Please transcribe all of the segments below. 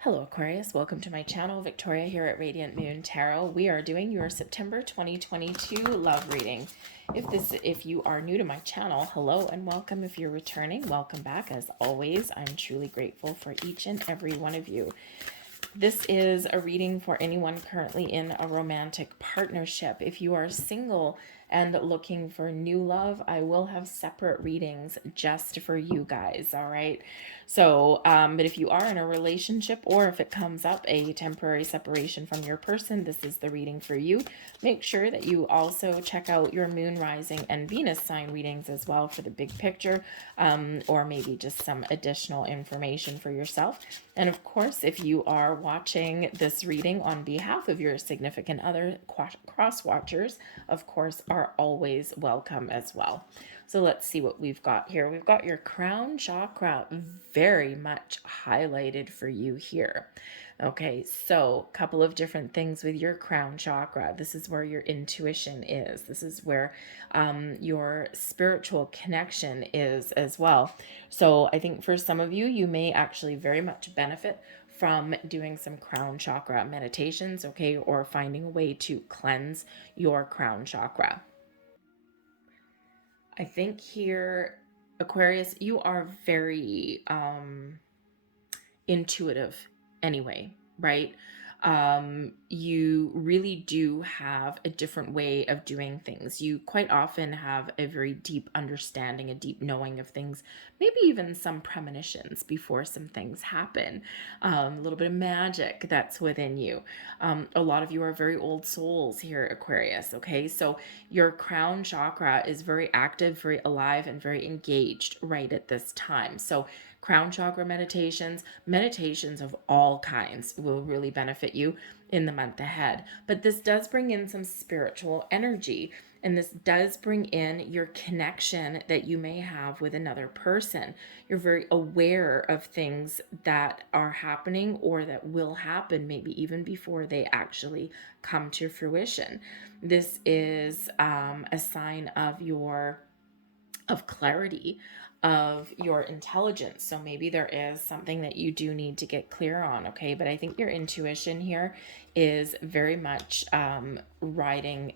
Hello Aquarius, welcome to my channel. Victoria here at Radiant Moon Tarot. We are doing your September 2022 love reading. If you are new to my channel, hello and welcome. If you're returning, welcome back. As always, I'm truly grateful for each and every one of you. This is a reading for anyone currently in a romantic partnership. If you are single and looking for new love, I will have separate readings just for you guys, all right? So, but if you are in a relationship or if it comes up a temporary separation from your person, this is the reading for you. Make sure that you also check out your moon, rising, and Venus sign readings as well for the big picture, or maybe just some additional information for yourself. And of course, if you are watching this reading on behalf of your significant other, cross watchers, of course, are always welcome as well. So let's see what we've got here. We've got your crown chakra very much highlighted for you here. Okay, so a couple of different things with your crown chakra. This is where your intuition is. This is where your spiritual connection is as well. So I think for some of you, you may actually very much benefit from doing some crown chakra meditations, okay, or finding a way to cleanse your crown chakra. I think here, Aquarius, you are very intuitive anyway, right? You really do have a different way of doing things. You quite often have a very deep understanding, a deep knowing of things, maybe even some premonitions before some things happen. A little bit of magic that's within you. A lot of you are very old souls here, Aquarius, okay? So your crown chakra is very active, very alive, and very engaged right at this time. So crown chakra meditations of all kinds will really benefit you in the month ahead. But this does bring in some spiritual energy, and this does bring in your connection that you may have with another person. You're very aware of things that are happening or that will happen, maybe even before they actually come to fruition. This is a sign of clarity, of your intelligence. So maybe there is something that you do need to get clear on, okay? But I think your intuition here is very much riding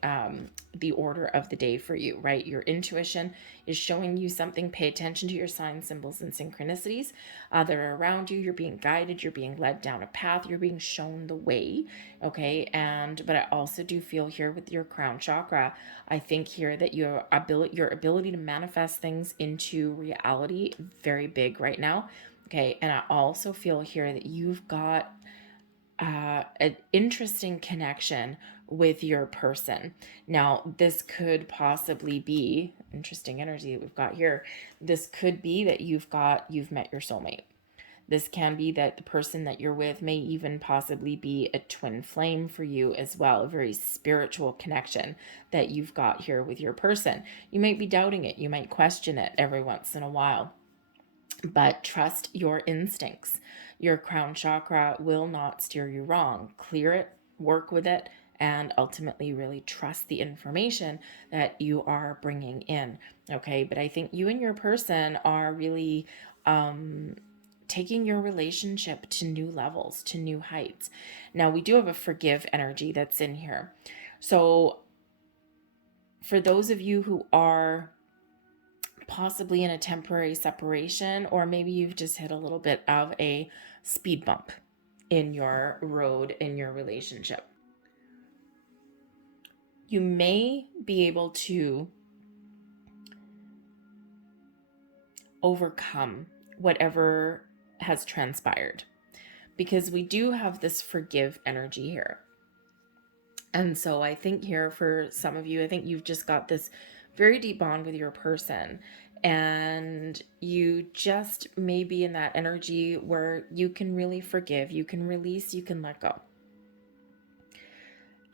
the order of the day for you, right? Your intuition is showing you something. Pay attention to your signs, symbols, and synchronicities that are around you. You're being guided, you're being led down a path, you're being shown the way, okay? But I also do feel here with your crown chakra, I think here that your ability to manifest things into reality, very big right now, okay? And I also feel here that you've got an interesting connection with your person. Now, this could possibly be interesting energy that we've got here. This could be that you've met your soulmate. This can be that the person that you're with may even possibly be a twin flame for you as well, a very spiritual connection that you've got here with your person. You might be doubting it. You might question it every once in a while, but trust your instincts. Your crown chakra will not steer you wrong. Clear it, work with it, and ultimately really trust the information that you are bringing in. Okay, but I think you and your person are really taking your relationship to new levels, to new heights. Now, we do have a forgive energy that's in here. So for those of you who are possibly in a temporary separation, or maybe you've just hit a little bit of a speed bump in your road, in your relationship, you may be able to overcome whatever has transpired, because we do have this forgive energy here. And so I think here for some of you, I think you've just got this very deep bond with your person, and you just may be in that energy where you can really forgive, you can release, you can let go.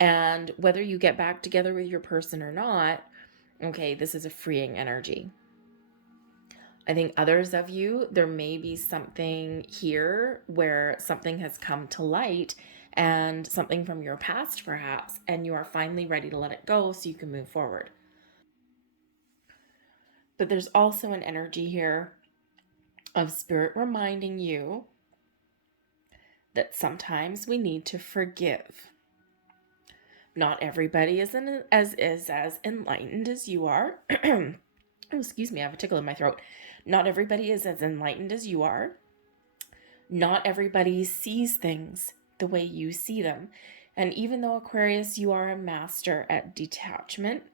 And whether you get back together with your person or not, okay, this is a freeing energy. I think others of you, there may be something here where something has come to light, and something from your past perhaps, and you are finally ready to let it go so you can move forward. But there's also an energy here of spirit reminding you that sometimes we need to forgive. Not everybody is as enlightened as you are. Oh, excuse me, I have a tickle in my throat. Not everybody is as enlightened as you are. Not everybody sees things the way you see them. And even though, Aquarius, you are a master at detachment,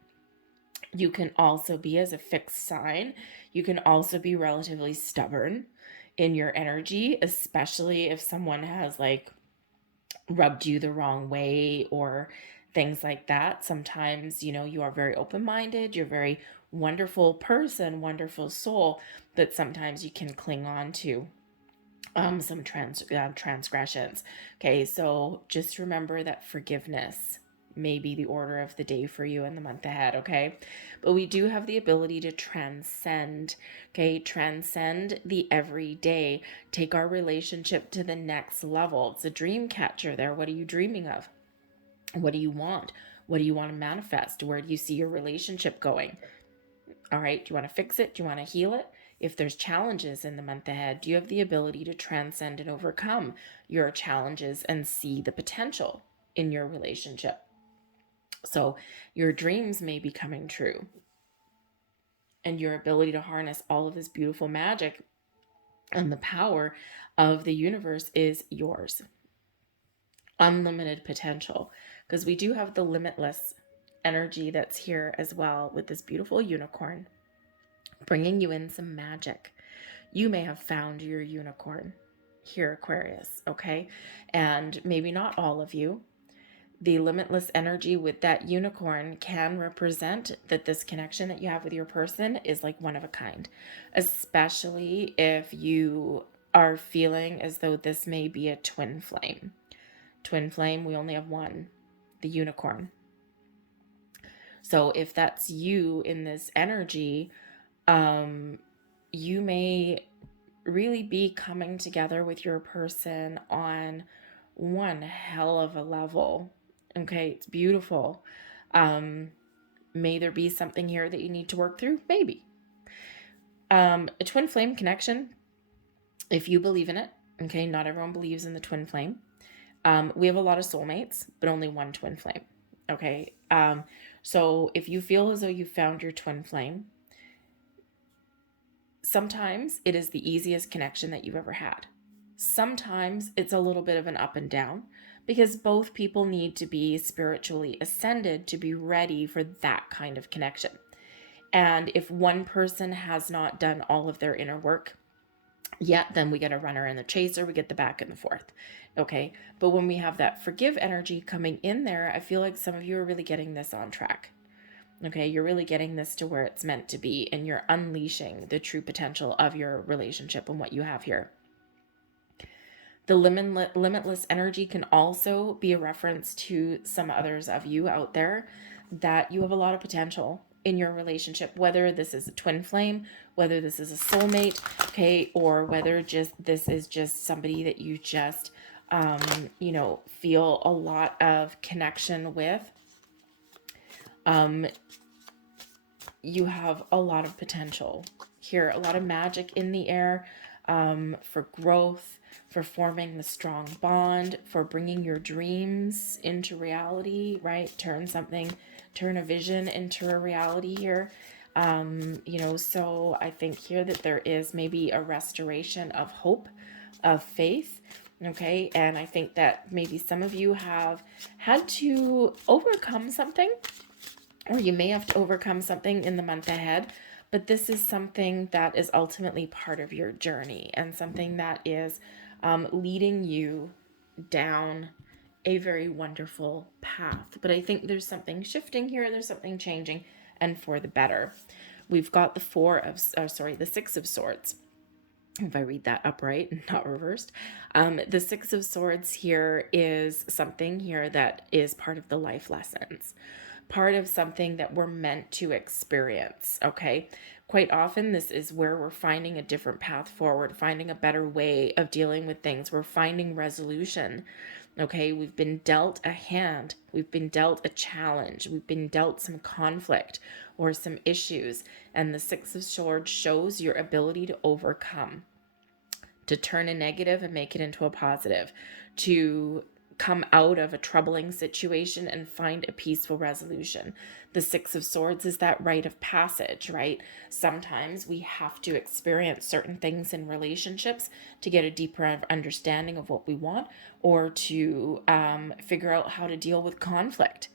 you can also be, as a fixed sign, you can also be relatively stubborn in your energy, especially if someone has like rubbed you the wrong way or things like that. Sometimes, you are very open-minded, you're a very wonderful person, wonderful soul, but sometimes you can cling on to some transgressions. Okay, so just remember that forgiveness may be the order of the day for you in the month ahead, okay? But we do have the ability to transcend, okay? Transcend the everyday, take our relationship to the next level. It's a dream catcher there. What are you dreaming of? What do you want? What do you want to manifest? Where do you see your relationship going? All right, do you want to fix it? Do you want to heal it? If there's challenges in the month ahead, do you have the ability to transcend and overcome your challenges and see the potential in your relationship? So your dreams may be coming true, and your ability to harness all of this beautiful magic and the power of the universe is yours. Unlimited potential, because we do have the limitless energy that's here as well with this beautiful unicorn, bringing you in some magic. You may have found your unicorn here, Aquarius, okay? And maybe not all of you. The limitless energy with that unicorn can represent that this connection that you have with your person is like one of a kind, especially if you are feeling as though this may be a twin flame. Twin flame, we only have one, the unicorn. So if that's you in this energy, you may really be coming together with your person on one hell of a level. Okay, it's beautiful. May there be something here that you need to work through? Maybe. A twin flame connection, if you believe in it, okay, not everyone believes in the twin flame. We have a lot of soulmates, but only one twin flame. Okay. So if you feel as though you found your twin flame, sometimes it is the easiest connection that you've ever had. Sometimes it's a little bit of an up and down, because both people need to be spiritually ascended to be ready for that kind of connection. And if one person has not done all of their inner work yet, then we get a runner and the chaser, we get the back and the forth. Okay. But when we have that forgive energy coming in there, I feel like some of you are really getting this on track. Okay. You're really getting this to where it's meant to be, and you're unleashing the true potential of your relationship and what you have here. The limitless energy can also be a reference to some others of you out there that you have a lot of potential in your relationship, whether this is a twin flame, whether this is a soulmate, okay, or whether this is just somebody that you just, feel a lot of connection with. You have a lot of potential here, a lot of magic in the air, for growth, for forming the strong bond, for bringing your dreams into reality, right? Turn a vision into a reality here. So I think here that there is maybe a restoration of hope, of faith. Okay. And I think that maybe some of you have had to overcome something, or you may have to overcome something in the month ahead. But this is something that is ultimately part of your journey, and something that is leading you down a very wonderful path. But I think there's something shifting here. There's something changing, and for the better. We've got the Six of Swords. If I read that upright and not reversed. The Six of Swords here is something here that is part of the life lessons, part of something that we're meant to experience, okay? Quite often, this is where we're finding a different path forward, finding a better way of dealing with things. We're finding resolution, okay? We've been dealt a hand. We've been dealt a challenge. We've been dealt some conflict or some issues. And the Six of Swords shows your ability to overcome. to turn a negative and make it into a positive, to come out of a troubling situation and find a peaceful resolution. The Six of Swords is that rite of passage, right? Sometimes we have to experience certain things in relationships to get a deeper understanding of what we want, or to figure out how to deal with conflict,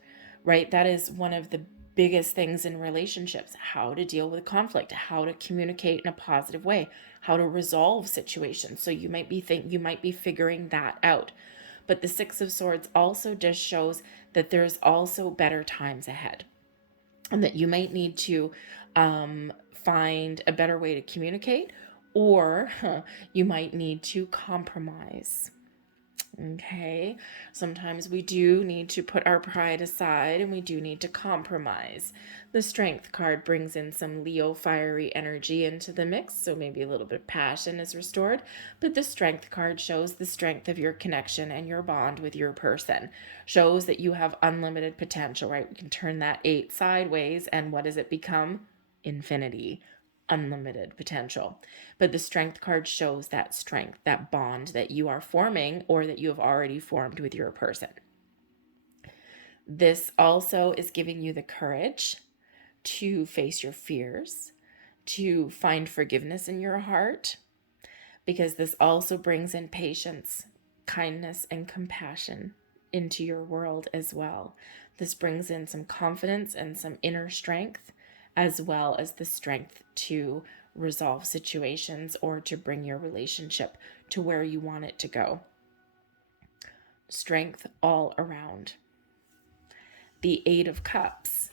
right? That is one of the biggest things in relationships: how to deal with conflict, how to communicate in a positive way, how to resolve situations. So you might be figuring that out. But the Six of Swords also just shows that there's also better times ahead, and that you might need to find a better way to communicate, or you might need to compromise. Okay, sometimes we do need to put our pride aside, and we do need to compromise. The Strength card brings in some Leo fiery energy into the mix, so maybe a little bit of passion is restored. But the Strength card shows the strength of your connection and your bond with your person, shows that you have unlimited potential, right? We can turn that 8 sideways, and what does it become? Infinity. Unlimited potential. But the Strength card shows that strength, that bond that you are forming, or that you have already formed with your person. This also is giving you the courage to face your fears, to find forgiveness in your heart, because this also brings in patience, kindness, and compassion into your world as well. This brings in some confidence and some inner strength, as well as the strength to resolve situations or to bring your relationship to where you want it to go. Strength all around. The Eight of Cups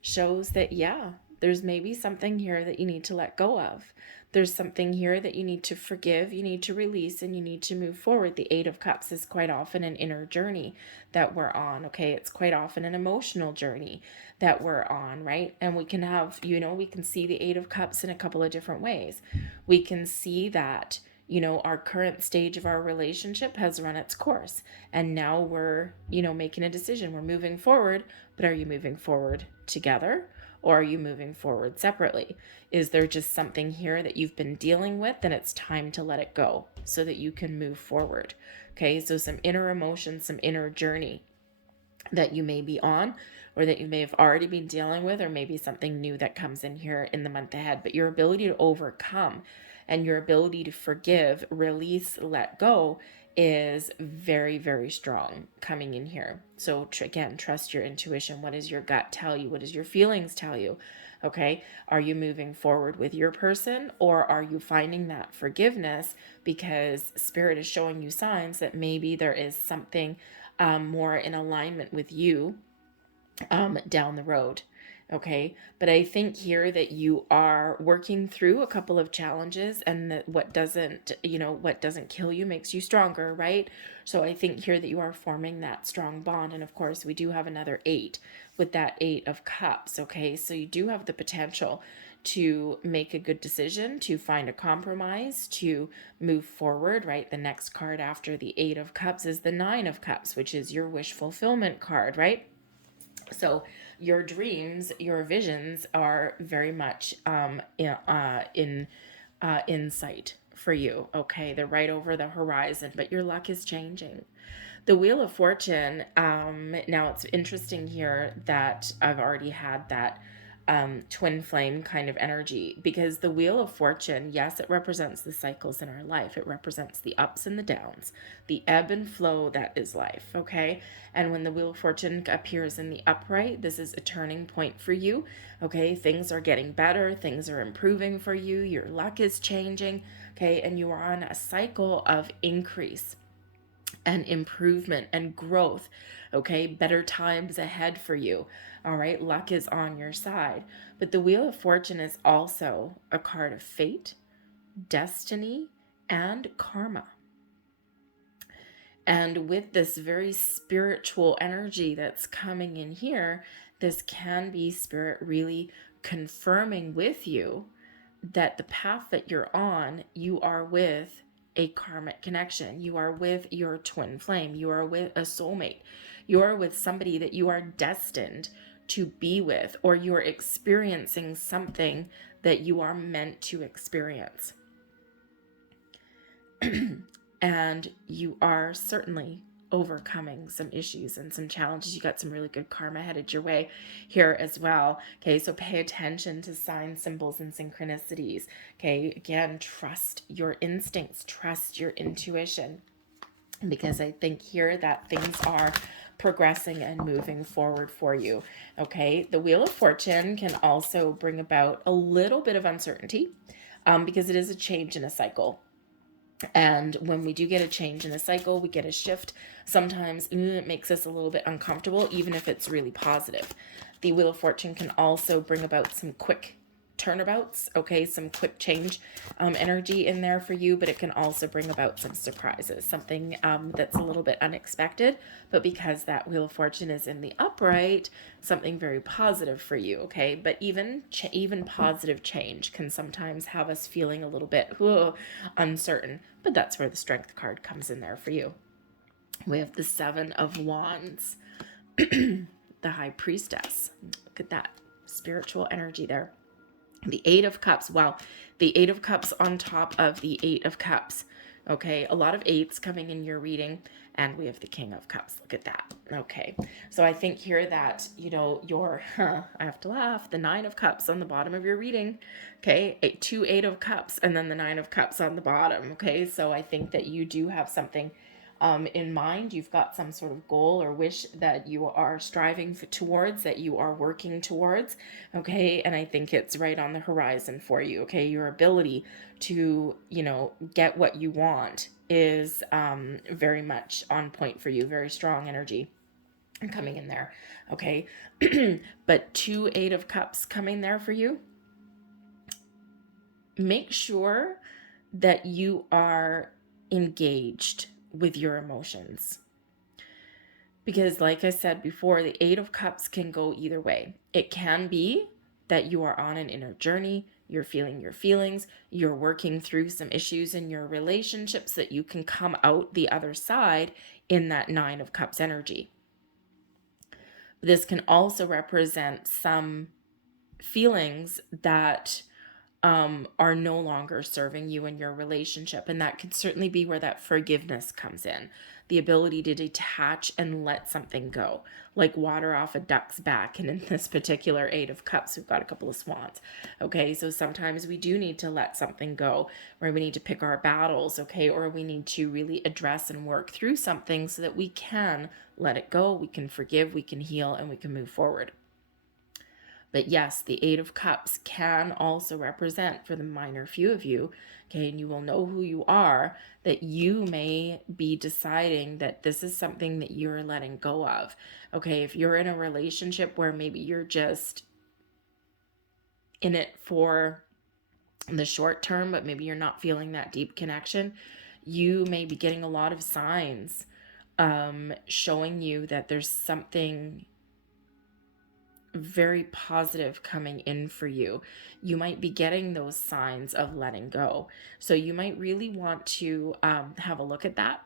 shows that, yeah, there's maybe something here that you need to let go of. There's something here that you need to forgive, you need to release, and you need to move forward. The Eight of Cups is quite often an inner journey that we're on, okay? It's quite often an emotional journey that we're on, right? And we can have, we can see the Eight of Cups in a couple of different ways. We can see that, our current stage of our relationship has run its course, and now we're, making a decision. We're moving forward, but are you moving forward together? Or are you moving forward separately? Is there just something here that you've been dealing with, and it's time to let it go so that you can move forward? Okay, so some inner emotion, some inner journey that you may be on, or that you may have already been dealing with, or maybe something new that comes in here in the month ahead. But your ability to overcome and your ability to forgive, release, let go is very, very strong coming in here. So again, trust your intuition. What does your gut tell you? What does your feelings tell you? Okay, are you moving forward with your person, or are you finding that forgiveness because Spirit is showing you signs that maybe there is something more in alignment with you down the road? Okay, but I think here that you are working through a couple of challenges, and that what doesn't kill you makes you stronger, right? So I think here that you are forming that strong bond. And of course, we do have another 8 with that 8 of Cups. Okay, so you do have the potential to make a good decision, to find a compromise, to move forward, right? The next card after the 8 of Cups is the 9 of Cups, which is your wish fulfillment card, right? So your dreams, your visions are very much in sight for you. Okay, they're right over the horizon, but your luck is changing. The Wheel of Fortune. Now it's interesting here that I've already had that twin flame kind of energy, because the Wheel of Fortune, yes, it represents the cycles in our life. It represents the ups and the downs, the ebb and flow that is life, okay? And when the Wheel of Fortune appears in the upright, this is a turning point for you, okay? Things are getting better, things are improving for you, your luck is changing, okay? And you are on a cycle of increase and improvement and growth, okay? Better times ahead for you, all right? Luck is on your side. But the Wheel of Fortune is also a card of fate, destiny, and karma. And with this very spiritual energy that's coming in here, this can be Spirit really confirming with you that the path that you're on, you are with a karmic connection. You are with your twin flame. You are with a soulmate. You are with somebody that you are destined to be with, or you are experiencing something that you are meant to experience. And you are certainly overcoming some issues and some challenges. You got some really good karma headed your way here as well. Okay, so pay attention to signs, symbols, and synchronicities. Okay, again, trust your instincts, trust your intuition, because I think here that things are progressing and moving forward for you. Okay, the Wheel of Fortune can also bring about a little bit of uncertainty, because it is a change in a cycle. And when we do get a change in a cycle, we get a shift. Sometimes it makes us a little bit uncomfortable, even if it's really positive. The Wheel of Fortune can also bring about some quick turnabouts, okay, some quick change energy in there for you, but it can also bring about some surprises, something that's a little bit unexpected, but because that Wheel of Fortune is in the upright, something very positive for you, okay? But even positive change can sometimes have us feeling a little bit uncertain, but that's where the Strength card comes in there for you. We have the Seven of Wands, the High Priestess. Look at that spiritual energy there. The Eight of Cups. Wow. The Eight of Cups on top of the Eight of Cups. Okay. A lot of eights coming in your reading. And we have the King of Cups. Look at that. Okay. So I think here that, I have to laugh, the Nine of Cups on the bottom of your reading. Okay. Two Eight of Cups and then the Nine of Cups on the bottom. Okay. So I think that you do have something in mind. You've got some sort of goal or wish that you are striving towards, that you are working towards, okay? And I think it's right on the horizon for you, okay? Your ability to, get what you want is very much on point for you, very strong energy coming in there, okay? But two Eight of Cups coming there for you. Make sure that you are engaged with your emotions, because like I said before, the Eight of Cups can go either way. It can be that you are on an inner journey, you're feeling your feelings, you're working through some issues in your relationships that you can come out the other side in that Nine of Cups energy. This can also represent some feelings that are no longer serving you in your relationship. And that can certainly be where that forgiveness comes in. The ability to detach and let something go, like water off a duck's back. And in this particular Eight of Cups, we've got a couple of swans. Okay, so sometimes we do need to let something go, or we need to pick our battles, okay, or we need to really address and work through something so that we can let it go, we can forgive, we can heal, and we can move forward. But yes, the Eight of Cups can also represent, for the minor few of you, okay, and you will know who you are, that you may be deciding that this is something that you're letting go of. Okay, if you're in a relationship where maybe you're just in it for the short term, but maybe you're not feeling that deep connection, you may be getting a lot of signs showing you that there's something very positive coming in for you. You might be getting those signs of letting go. So you might really want to have a look at that.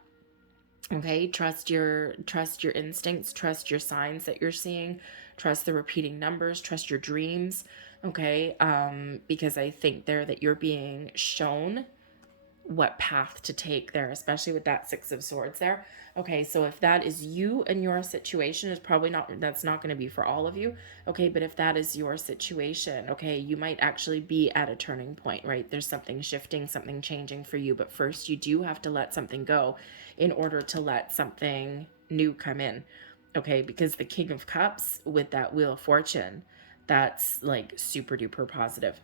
Okay, trust your instincts, trust your signs that you're seeing, trust the repeating numbers, trust your dreams. Okay, because I think there that you're being shown what path to take there, especially with that Six of Swords there. Okay, so if that is you and your situation, is probably not, that's not going to be for all of you. Okay, but if that is your situation, okay, you might actually be at a turning point, right? There's something shifting, something changing for you, but first you do have to let something go in order to let something new come in. Okay, because the King of Cups with that Wheel of Fortune, that's like super duper positive.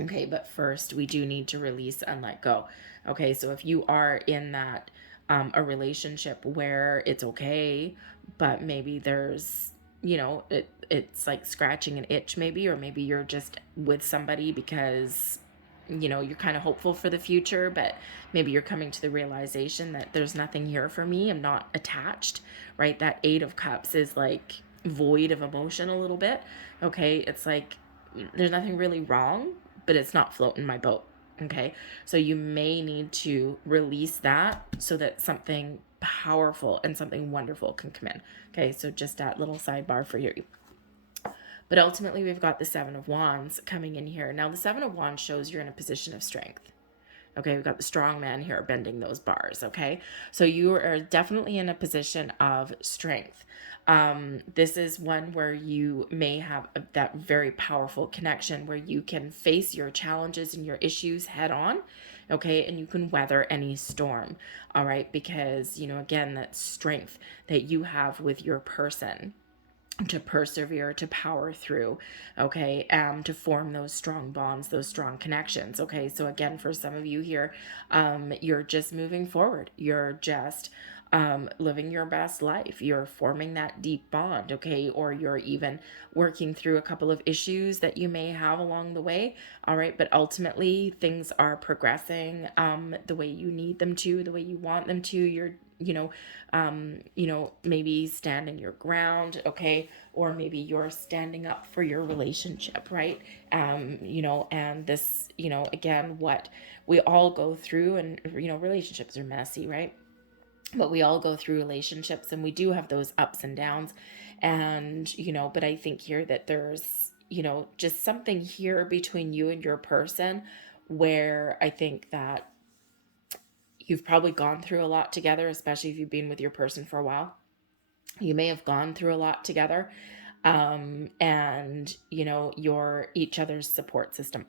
Okay, but first we do need to release and let go. Okay, so if you are in that a relationship where it's okay, but maybe there's, it's like scratching an itch maybe, or maybe you're just with somebody because you're kind of hopeful for the future, but maybe you're coming to the realization that there's nothing here for me, I'm not attached, right? That Eight of Cups is like void of emotion a little bit. Okay, it's like there's nothing really wrong, but it's not floating my boat. Okay, so you may need to release that so that something powerful and something wonderful can come in. Okay, so just that little sidebar for you. But ultimately, we've got the Seven of Wands coming in here. Now, the Seven of Wands shows you're in a position of strength. Okay, we've got the strong man here bending those bars. Okay, so you are definitely in a position of strength. This is one where you may have that very powerful connection where you can face your challenges and your issues head on. Okay, and you can weather any storm. All right, because, you know, again, that strength that you have with your person to persevere, to power through, okay, to form those strong bonds, those strong connections. Okay, so again, for some of you here, you're just moving forward, you're just living your best life, you're forming that deep bond. Okay, or you're even working through a couple of issues that you may have along the way. All right, but ultimately things are progressing the way you need them to, the way you want them to. You're, maybe standing your ground, okay, or maybe you're standing up for your relationship, right? And this, again, what we all go through, and, relationships are messy, right? But we all go through relationships and we do have those ups and downs. And, but I think here that there's, just something here between you and your person where I think that you've probably gone through a lot together, especially if you've been with your person for a while. You may have gone through a lot together, and you're each other's support system.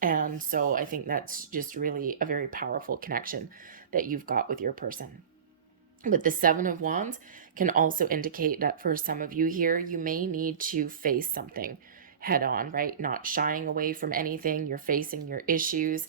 And so I think that's just really a very powerful connection that you've got with your person. But the Seven of Wands can also indicate that for some of you here, you may need to face something head on, right? Not shying away from anything. You're facing your issues.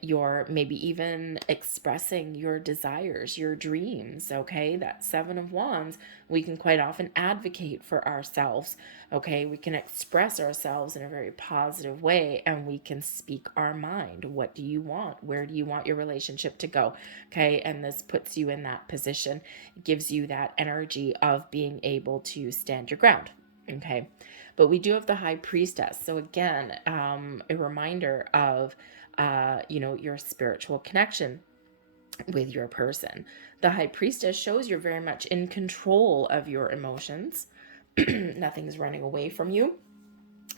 You're maybe even expressing your desires, your dreams. Okay, that Seven of Wands, we can quite often advocate for ourselves. Okay, we can express ourselves in a very positive way, and we can speak our mind. What do you want? Where do you want your relationship to go? Okay, and this puts you in that position. It gives you that energy of being able to stand your ground. Okay, but we do have the High Priestess. So again, a reminder of, your spiritual connection with your person. The High Priestess shows you're very much in control of your emotions. Nothing's running away from you.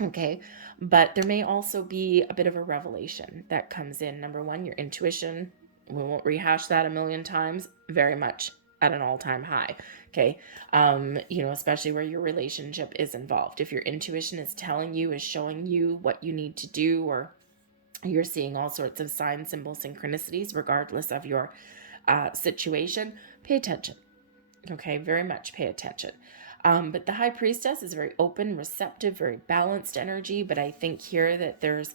Okay, but there may also be a bit of a revelation that comes in. Number one, your intuition. We won't rehash that a million times. Very much at an all-time high. Okay, especially where your relationship is involved. If your intuition is telling you, is showing you what you need to do, or you're seeing all sorts of signs, symbols, synchronicities, regardless of your situation, pay attention. Okay, very much pay attention. But the High Priestess is very open, receptive, very balanced energy. But I think here that there's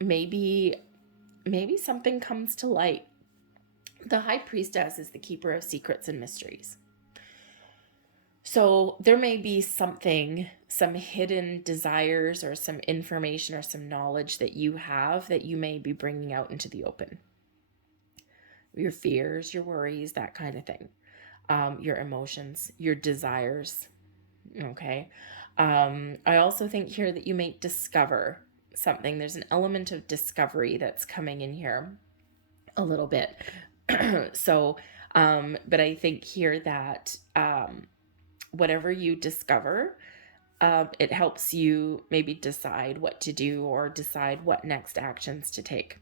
maybe something comes to light. The High Priestess is the keeper of secrets and mysteries. So there may be something, some hidden desires or some information or some knowledge that you have that you may be bringing out into the open. Your fears, your worries, that kind of thing. Your emotions, your desires. Okay. I also think here that you may discover something. There's an element of discovery that's coming in here a little bit. So, but I think here that whatever you discover, it helps you maybe decide what to do or decide what next actions to take.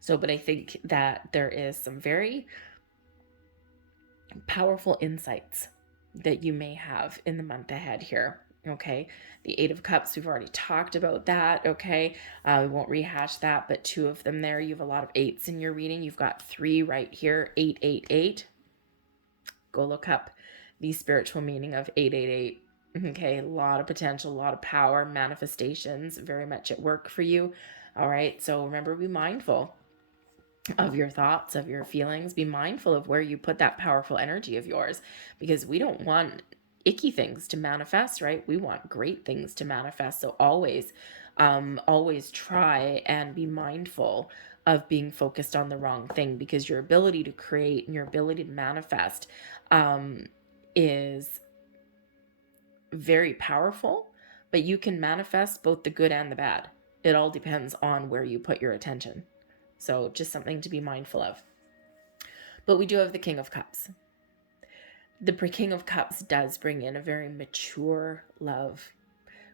So, but I think that there is some very powerful insights that you may have in the month ahead here. Okay, the Eight of Cups, we've already talked about that. Okay, we won't rehash that, but two of them there. You have a lot of eights in your reading. You've got three right here, 888. Go look up the spiritual meaning of 888. Okay, a lot of potential, a lot of power, manifestations, very much at work for you. All right, so remember, be mindful of your thoughts, of your feelings. Be mindful of where you put that powerful energy of yours, because we don't want icky things to manifest, right? We want great things to manifest. So always try and be mindful of being focused on the wrong thing, because your ability to create and your ability to manifest is very powerful, but you can manifest both the good and the bad. It all depends on where you put your attention. So just something to be mindful of. But we do have the King of Cups. The King of Cups does bring in a very mature love,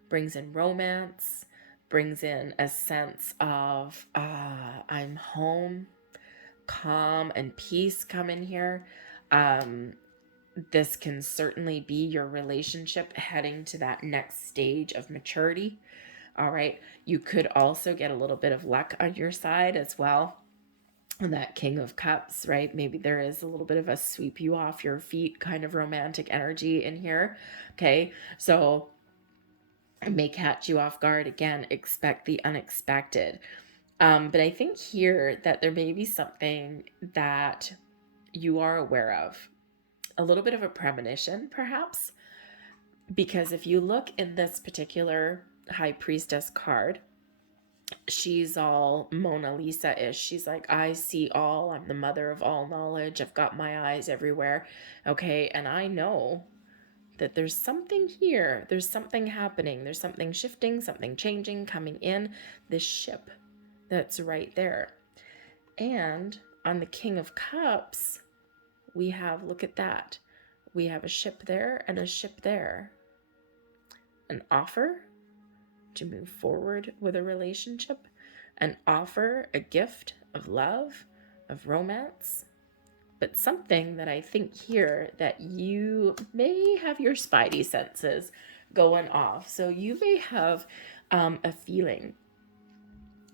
brings in romance, brings in a sense of, I'm home, calm and peace come in here. This can certainly be your relationship heading to that next stage of maturity. All right. You could also get a little bit of luck on your side as well. And that King of Cups, right? Maybe there is a little bit of a sweep you off your feet kind of romantic energy in here. Okay. So it may catch you off guard. Again, expect the unexpected. But I think here that there may be something that you are aware of, a little bit of a premonition, perhaps, because if you look in this particular High Priestess card, she's all Mona Lisa-ish. She's like, I see all, I'm the mother of all knowledge, I've got my eyes everywhere. Okay, and I know that there's something here, there's something happening, there's something shifting, something changing, coming in this ship that's right there. And on the King of Cups, we have, look at that, we have a ship there and a ship there. An offer to move forward with a relationship, an offer, a gift of love, of romance, but something that I think here that you may have your spidey senses going off. So you may have a feeling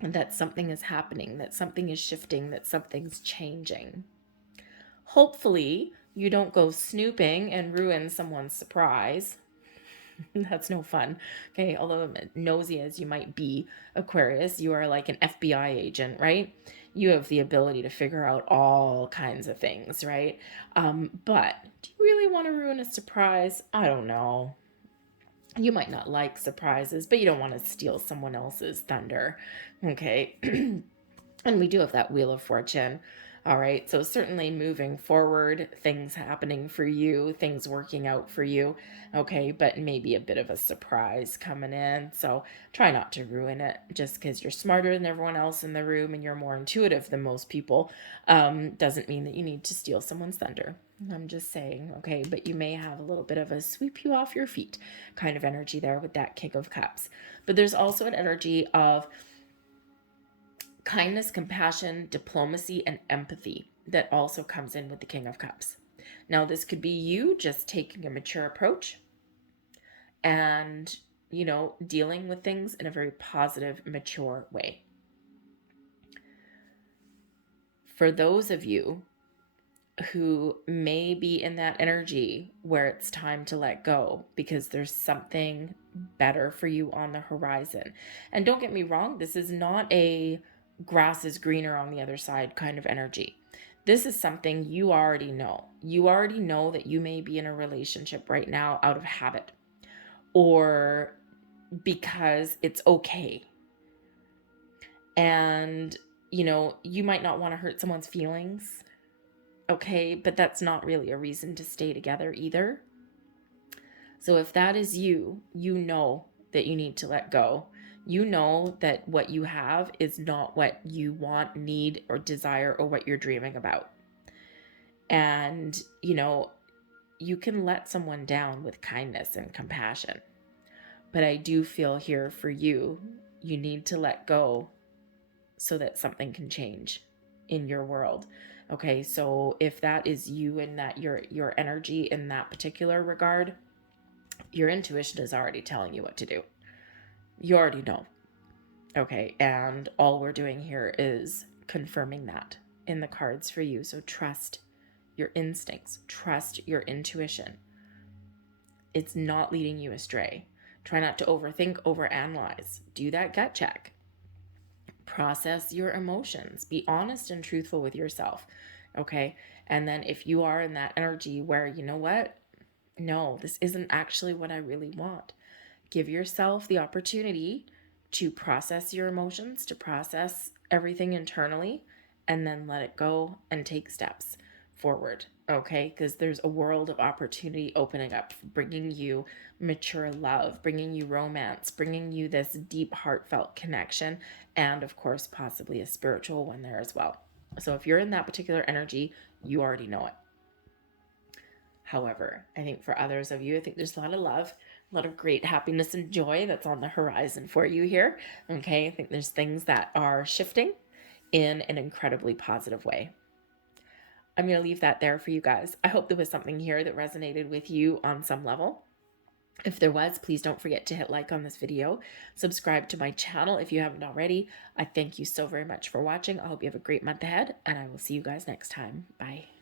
that something is happening, that something is shifting, that something's changing. Hopefully you don't go snooping and ruin someone's surprise. That's no fun. Okay, although nosy as you might be, Aquarius, you are like an FBI agent, right? You have the ability to figure out all kinds of things, right? But do you really want to ruin a surprise? I don't know. You might not like surprises, but you don't want to steal someone else's thunder. Okay. And we do have that Wheel of Fortune. All right. So certainly moving forward, things happening for you, things working out for you. Okay. But maybe a bit of a surprise coming in. So try not to ruin it just because you're smarter than everyone else in the room and you're more intuitive than most people. Doesn't mean that you need to steal someone's thunder. I'm just saying. Okay. But you may have a little bit of a sweep you off your feet kind of energy there with that King of Cups. But there's also an energy of kindness, compassion, diplomacy, and empathy that also comes in with the King of Cups. Now, this could be you just taking a mature approach and, dealing with things in a very positive, mature way. For those of you who may be in that energy where it's time to let go because there's something better for you on the horizon. And don't get me wrong, this is not a grass is greener on the other side kind of energy. This is something you already know. You already know that you may be in a relationship right now out of habit or because it's okay. And, you might not want to hurt someone's feelings. Okay, but that's not really a reason to stay together either. So if that is you, you know that you need to let go. You know that what you have is not what you want, need, or desire, or what you're dreaming about. And, you can let someone down with kindness and compassion. But I do feel here for you, you need to let go so that something can change in your world. Okay, so if that is you and that your energy in that particular regard, your intuition is already telling you what to do. You already know. Okay, and all we're doing here is confirming that in the cards for you. So trust your instincts, trust your intuition. It's not leading you astray. Try not to overthink, overanalyze. Do that gut check. Process your emotions. Be honest and truthful with yourself. Okay. And then if you are in that energy where, you know what? No, this isn't actually what I really want. Give yourself the opportunity to process your emotions, to process everything internally, and then let it go and take steps forward. Okay. Because there's a world of opportunity opening up, bringing you mature love, bringing you romance, bringing you this deep, heartfelt connection, and of course, possibly a spiritual one there as well. So if you're in that particular energy, you already know it. However, I think for others of you, I think there's a lot of love. A lot of great happiness and joy that's on the horizon for you here. Okay, I think there's things that are shifting in an incredibly positive way. I'm going to leave that there for you guys. I hope there was something here that resonated with you on some level. If there was, please don't forget to hit like on this video. Subscribe to my channel if you haven't already. I thank you so very much for watching. I hope you have a great month ahead, and I will see you guys next time. Bye.